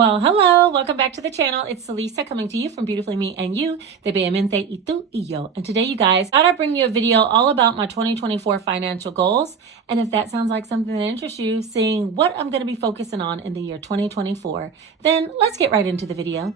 Well, hello, welcome back to the channel. It's Celissa coming to you from Beautifully Me and You, de Beautifullymeandyou y tú y yo. And today, you guys, I thought I'd bring you a video all about my 2024 financial goals. And if that sounds like something that interests you, seeing what I'm going to be focusing on in the year 2024, then let's get right into the video.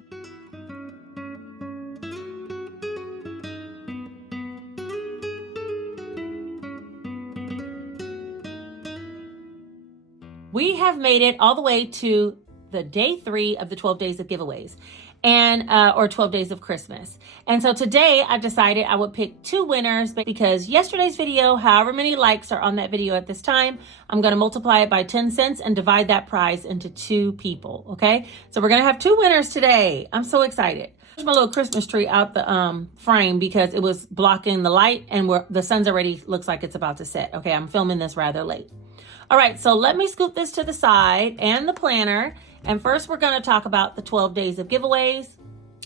We have made it all the way to the day 3 of the 12 days of giveaways and or 12 days of Christmas. And so today I decided I would pick 2 winners because yesterday's video, however many likes are on that video at this time, I'm going to multiply it by 10 cents and divide that prize into 2 people. Okay, so we're going to have 2 winners today. I'm so excited. There's my little Christmas tree out the frame because it was blocking the light and the sun's already looks like it's about to set. Okay, I'm filming this rather late. All right, so let me scoop this to the side and the planner. And first, we're going to talk about the 12 days of giveaways.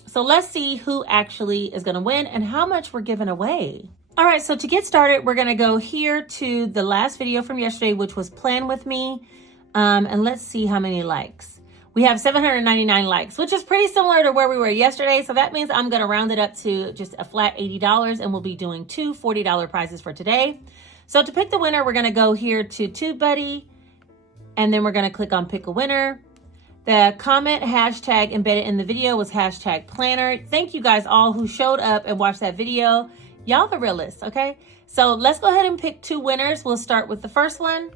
So let's see who actually is going to win and how much we're giving away. All right, so to get started, we're going to go here to the last video from yesterday, which was Plan With Me. And let's see how many likes. We have 799 likes, which is pretty similar to where we were yesterday. So that means I'm going to round it up to just a flat $80, and we'll be doing 2 $40 prizes for today. So to pick the winner, we're going to go here to TubeBuddy, and then we're going to click on Pick a Winner. The comment hashtag embedded in the video was hashtag planner. Thank you guys all who showed up and watched that video. Y'all the realists, okay? So let's go ahead and pick 2 winners. We'll start with the first one.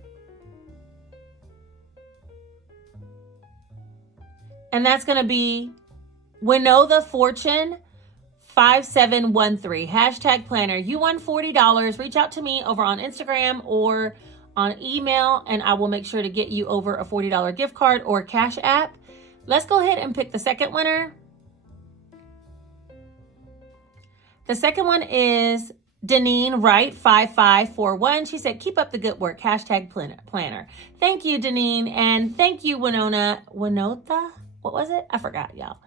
And that's going to be Winnow Fortune 5713, hashtag planner. You won $40. Reach out to me over on Instagram or on email, and I will make sure to get you over a $40 gift card or Cash.app. Let's go ahead and pick the second winner. The second one is Deneen Wright 5541. She said, keep up the good work, hashtag planner. Thank you, Deneen, and thank you, Winota. What was it? I forgot, y'all.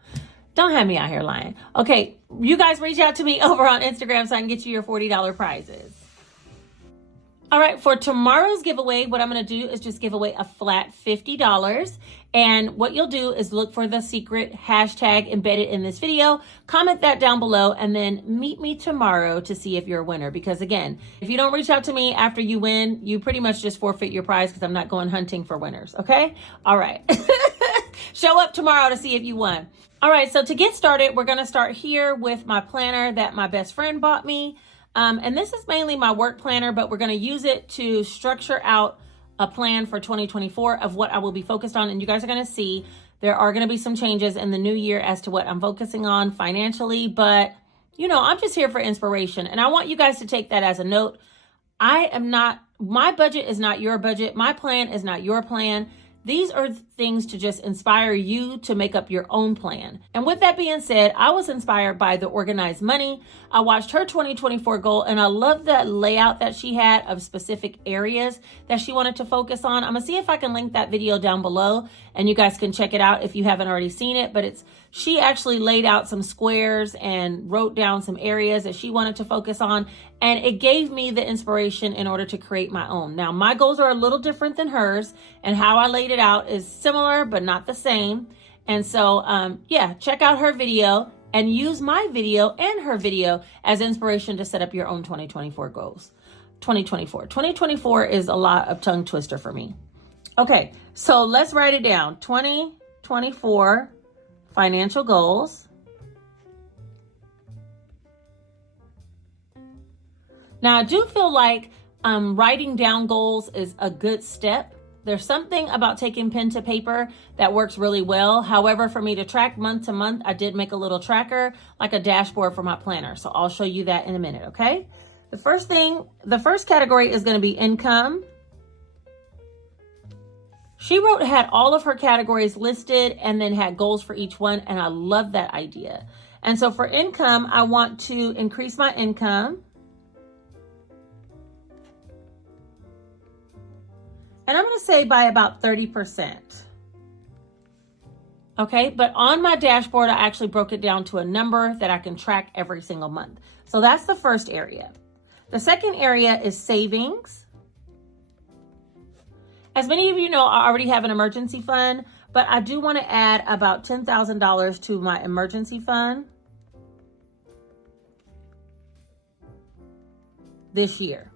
Don't have me out here lying. Okay, you guys reach out to me over on Instagram so I can get you your $40 prizes. All right, for tomorrow's giveaway, what I'm going to do is just give away a flat $50. And what you'll do is look for the secret hashtag embedded in this video, comment that down below, and then meet me tomorrow to see if you're a winner. Because again, if you don't reach out to me after you win, you pretty much just forfeit your prize because I'm not going hunting for winners, okay? All right. Show up tomorrow to see if you won. All right, so to get started, we're going to start here with my planner that my best friend bought me. And this is mainly my work planner, but we're going to use it to structure out a plan for 2024 of what I will be focused on. And you guys are going to see there are going to be some changes in the new year as to what I'm focusing on financially. But, you know, I'm just here for inspiration. And I want you guys to take that as a note. My budget is not your budget. My plan is not your plan. These are things to just inspire you to make up your own plan. And with that being said, I was inspired by the Organized Money. I watched her 2024 goal, and I love that layout that she had of specific areas that she wanted to focus on. I'm gonna see if I can link that video down below, and you guys can check it out if you haven't already seen it. But she actually laid out some squares and wrote down some areas that she wanted to focus on, and it gave me the inspiration in order to create my own. Now, my goals are a little different than hers, and how I laid it out is similar but not the same. And so yeah, check out her video and use my video and her video as inspiration to set up your own 2024 goals. 2024 is a lot of tongue twister for me. Okay, so let's write it down. 2024 financial goals. Now, I do feel like writing down goals is a good step. There's something about taking pen to paper that works really well. However, for me to track month to month, I did make a little tracker, like a dashboard for my planner. So I'll show you that in a minute, okay? The first category is going to be income. She had all of her categories listed and then had goals for each one, and I love that idea. And so for income, I want to increase my income. And I'm going to say by about 30%. Okay, but on my dashboard, I actually broke it down to a number that I can track every single month. So that's the first area. The second area is savings. As many of you know, I already have an emergency fund, but I do want to add about $10,000 to my emergency fund this year.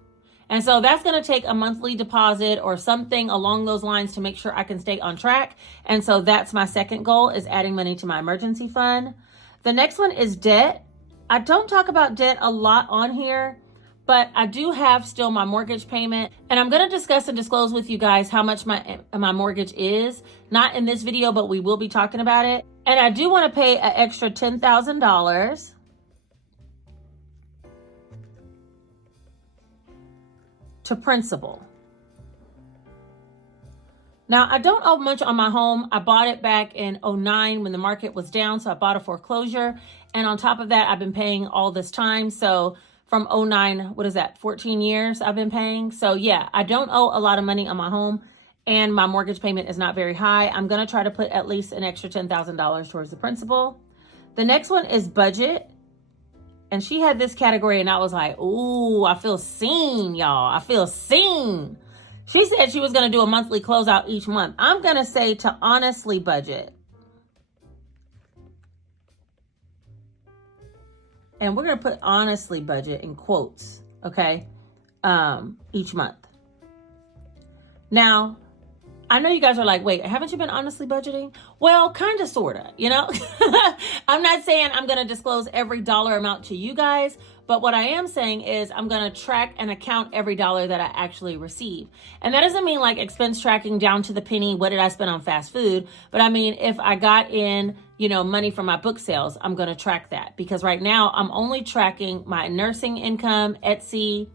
And so that's going to take a monthly deposit or something along those lines to make sure I can stay on track. And so that's my second goal, is adding money to my emergency fund. The next one is debt. I don't talk about debt a lot on here, but I do have still my mortgage payment. And I'm going to discuss and disclose with you guys how much my mortgage is. Not in this video, but we will be talking about it. And I do want to pay an extra $10,000 to principal. Now, I don't owe much on my home. I bought it back in 2009 when the market was down, so I bought a foreclosure. And on top of that, I've been paying all this time. So from 2009, 14 years I've been paying. So yeah, I don't owe a lot of money on my home, and my mortgage payment is not very high. I'm going to try to put at least an extra $10,000 towards the principal. The next one is budget. And she had this category, and I was like, ooh, I feel seen, y'all. I feel seen. She said she was going to do a monthly closeout each month. I'm going to say to honestly budget. And we're going to put honestly budget in quotes, okay, each month. Now, I know you guys are like, wait, haven't you been honestly budgeting? Well, kind of, sort of, you know. I'm not saying I'm going to disclose every dollar amount to you guys, but what I am saying is I'm going to track and account every dollar that I actually receive. And that doesn't mean like expense tracking down to the penny. What did I spend on fast food? But I mean, if I got in, money from my book sales, I'm going to track that, because right now I'm only tracking my nursing income, nursing,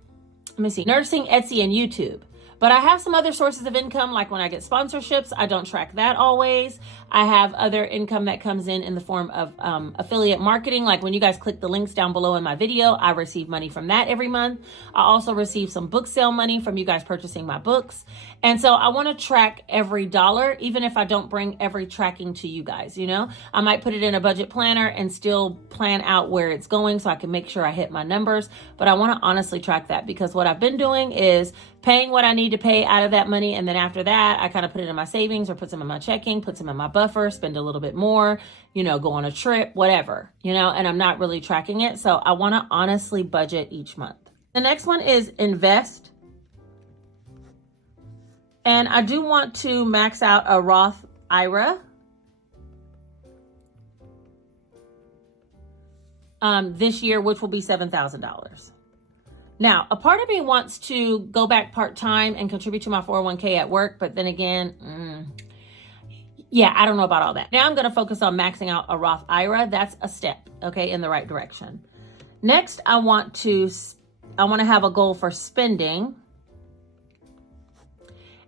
Etsy, and YouTube. But I have some other sources of income, like when I get sponsorships, I don't track that always. I have other income that comes in the form of affiliate marketing. Like when you guys click the links down below in my video, I receive money from that every month. I also receive some book sale money from you guys purchasing my books. And so I want to track every dollar, even if I don't bring every tracking to you guys, I might put it in a budget planner and still plan out where it's going so I can make sure I hit my numbers. But I want to honestly track that, because what I've been doing is paying what I need to pay out of that money. And then after that, I kind of put it in my savings or put some in my checking, put some in my buffer, spend a little bit more, go on a trip, whatever, and I'm not really tracking it. So I want to honestly budget each month. The next one is invest. And I do want to max out a Roth IRA. This year, which will be $7,000. Now, a part of me wants to go back part-time and contribute to my 401k at work, but then again, I don't know about all that. Now I'm going to focus on maxing out a Roth IRA. That's a step, okay, in the right direction. Next, I want to have a goal for spending.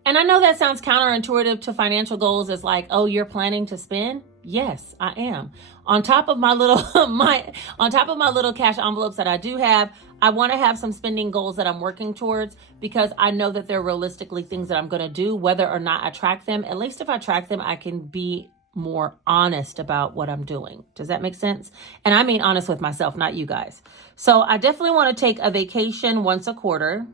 And I know that sounds counterintuitive to financial goals. It's like, oh, you're planning to spend? Yes, I am. On top of my little cash envelopes that I do have, I want to have some spending goals that I'm working towards, because I know that they're realistically things that I'm going to do, whether or not I track them. At least if I track them, I can be more honest about what I'm doing. Does that make sense? And I mean honest with myself, not you guys. So I definitely want to take a vacation once a quarter.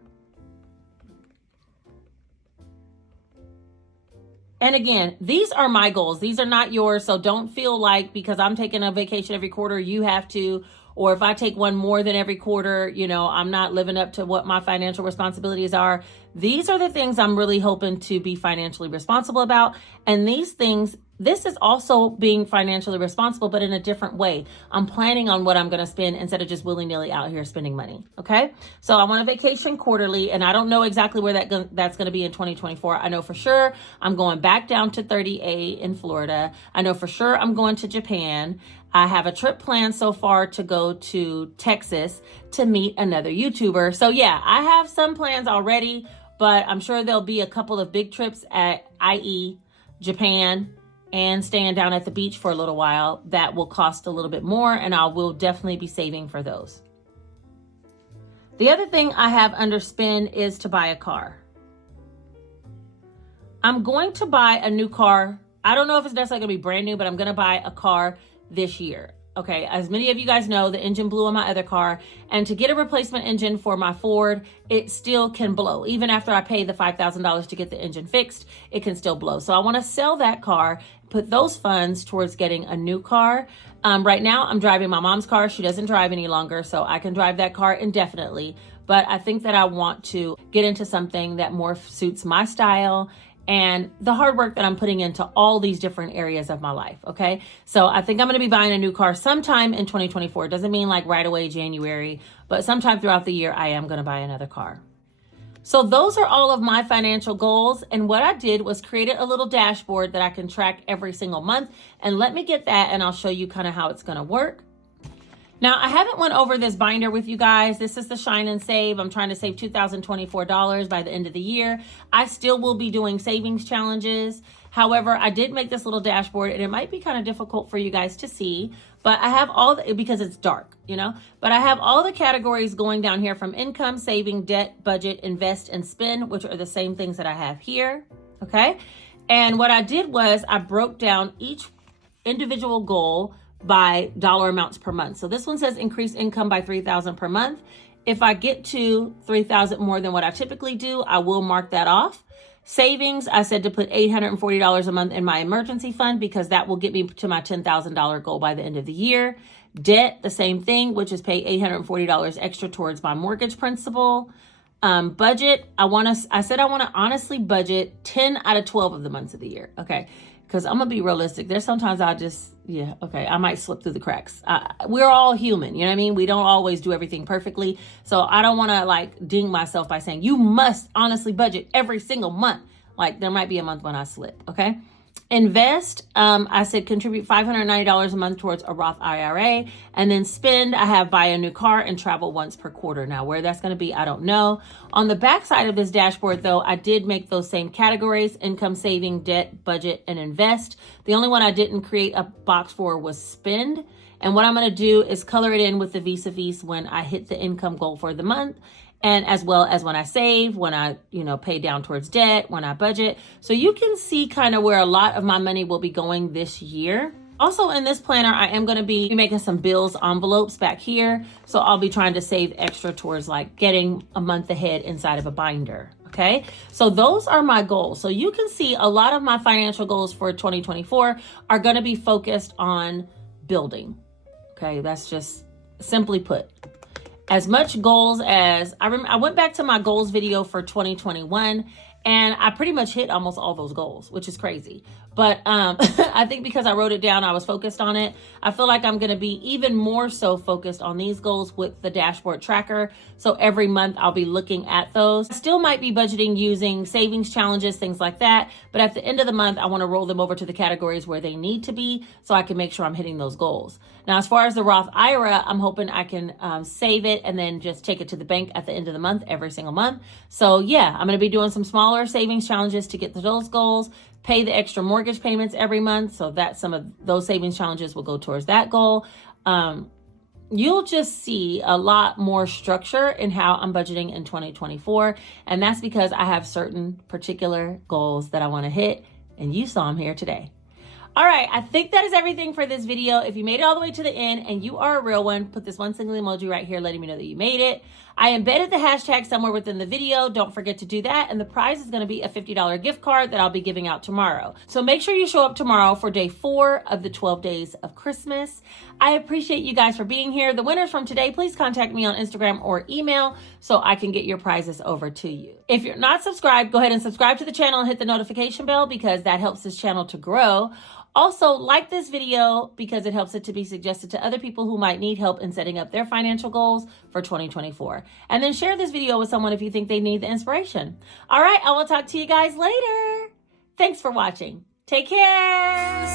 And again, these are my goals. These are not yours. So don't feel like because I'm taking a vacation every quarter, you have to. Or if I take one more than every quarter, I'm not living up to what my financial responsibilities are. These are the things I'm really hoping to be financially responsible about. And these things, this is also being financially responsible, but in a different way. I'm planning on what I'm going to spend instead of just willy-nilly out here spending money. Okay. So I want a vacation quarterly, and I don't know exactly where that's going to be in 2024. I know for sure I'm going back down to 30A in Florida. I know for sure I'm going to Japan. I have a trip planned so far to go to Texas to meet another YouTuber. So yeah, I have some plans already, but I'm sure there'll be a couple of big trips at i.e. Japan and staying down at the beach for a little while that will cost a little bit more, and I will definitely be saving for those. The other thing I have under spend is to buy a car. I'm going to buy a new car. I don't know if it's necessarily going to be brand new, but I'm going to buy a car this year. Okay, as many of you guys know, the engine blew on my other car, and to get a replacement engine for my Ford, it still can blow. Even after I pay the $5,000 to get the engine fixed, it can still blow. So I want to sell that car, put those funds towards getting a new car. Right now, I'm driving my mom's car. She doesn't drive any longer, so I can drive that car indefinitely. But I think that I want to get into something that more suits my style and the hard work that I'm putting into all these different areas of my life, okay? So I think I'm gonna be buying a new car sometime in 2024. It doesn't mean like right away January, but sometime throughout the year, I am gonna buy another car. So those are all of my financial goals. And what I did was created a little dashboard that I can track every single month. And let me get that and I'll show you kind of how it's gonna work. Now, I haven't went over this binder with you guys. This is the Shine and Save. I'm trying to save $2,024 by the end of the year. I still will be doing savings challenges. However, I did make this little dashboard and it might be kind of difficult for you guys to see, but I have all the, because it's dark, you know, but I have all the categories going down here from income, saving, debt, budget, invest, and spend, which are the same things that I have here, okay? And what I did was I broke down each individual goal by dollar amounts per month. So this one says increase income by $3,000 per month. If I get to $3,000 more than what I typically do, I will mark that off. Savings, I said to put $840 a month in my emergency fund because that will get me to my $10,000 goal by the end of the year. Debt, the same thing, which is pay $840 extra towards my mortgage principal. Budget, I said I want to honestly budget 10 out of 12 of the months of the year. Okay. Because I'm going to be realistic. There's sometimes I might slip through the cracks. We're all human, you know what I mean? We don't always do everything perfectly. So I don't want to like ding myself by saying, you must honestly budget every single month. Like there might be a month when I slip, okay? Invest, I said contribute $590 a month towards a Roth IRA. And then spend, I have buy a new car and travel once per quarter. Now where that's going to be, I don't know. On the back side of this dashboard though, I did make those same categories: income, saving, debt, budget, and invest. The only one I didn't create a box for was spend. And what I'm going to do is color it in with the vis-a-vis when I hit the income goal for the month. And as well as when I save, when I, pay down towards debt, when I budget. So you can see kind of where a lot of my money will be going this year. Also in this planner, I am going to be making some bills envelopes back here. So I'll be trying to save extra towards like getting a month ahead inside of a binder. Okay. So those are my goals. So you can see a lot of my financial goals for 2024 are going to be focused on building. Okay. That's just simply put. As much goals as I went back to my goals video for 2021 and I pretty much hit almost all those goals, which is crazy. But I think because I wrote it down, I was focused on it. I feel like I'm going to be even more so focused on these goals with the dashboard tracker. So every month I'll be looking at those. I still might be budgeting using savings challenges, things like that. But at the end of the month, I want to roll them over to the categories where they need to be so I can make sure I'm hitting those goals. Now, as far as the Roth IRA, I'm hoping I can save it and then just take it to the bank at the end of the month, every single month. So yeah, I'm going to be doing some smaller savings challenges to get to those goals. Pay the extra mortgage payments every month so that some of those savings challenges will go towards that goal. You'll just see a lot more structure in how I'm budgeting in 2024. And that's because I have certain particular goals that I want to hit, and you saw them here today. All right, I think that is everything for this video. If you made it all the way to the end and you are a real one, put this one single emoji right here letting me know that you made it. I embedded the hashtag somewhere within the video. Don't forget to do that. And the prize is going to be a $50 gift card that I'll be giving out tomorrow. So make sure you show up tomorrow for day 4 of the 12 days of Christmas. I appreciate you guys for being here. The winners from today, please contact me on Instagram or email so I can get your prizes over to you. If you're not subscribed, go ahead and subscribe to the channel and hit the notification bell because that helps this channel to grow. Also, like this video because it helps it to be suggested to other people who might need help in setting up their financial goals for 2024. And then share this video with someone if you think they need the inspiration. All right, I will talk to you guys later. Thanks for watching. Take care.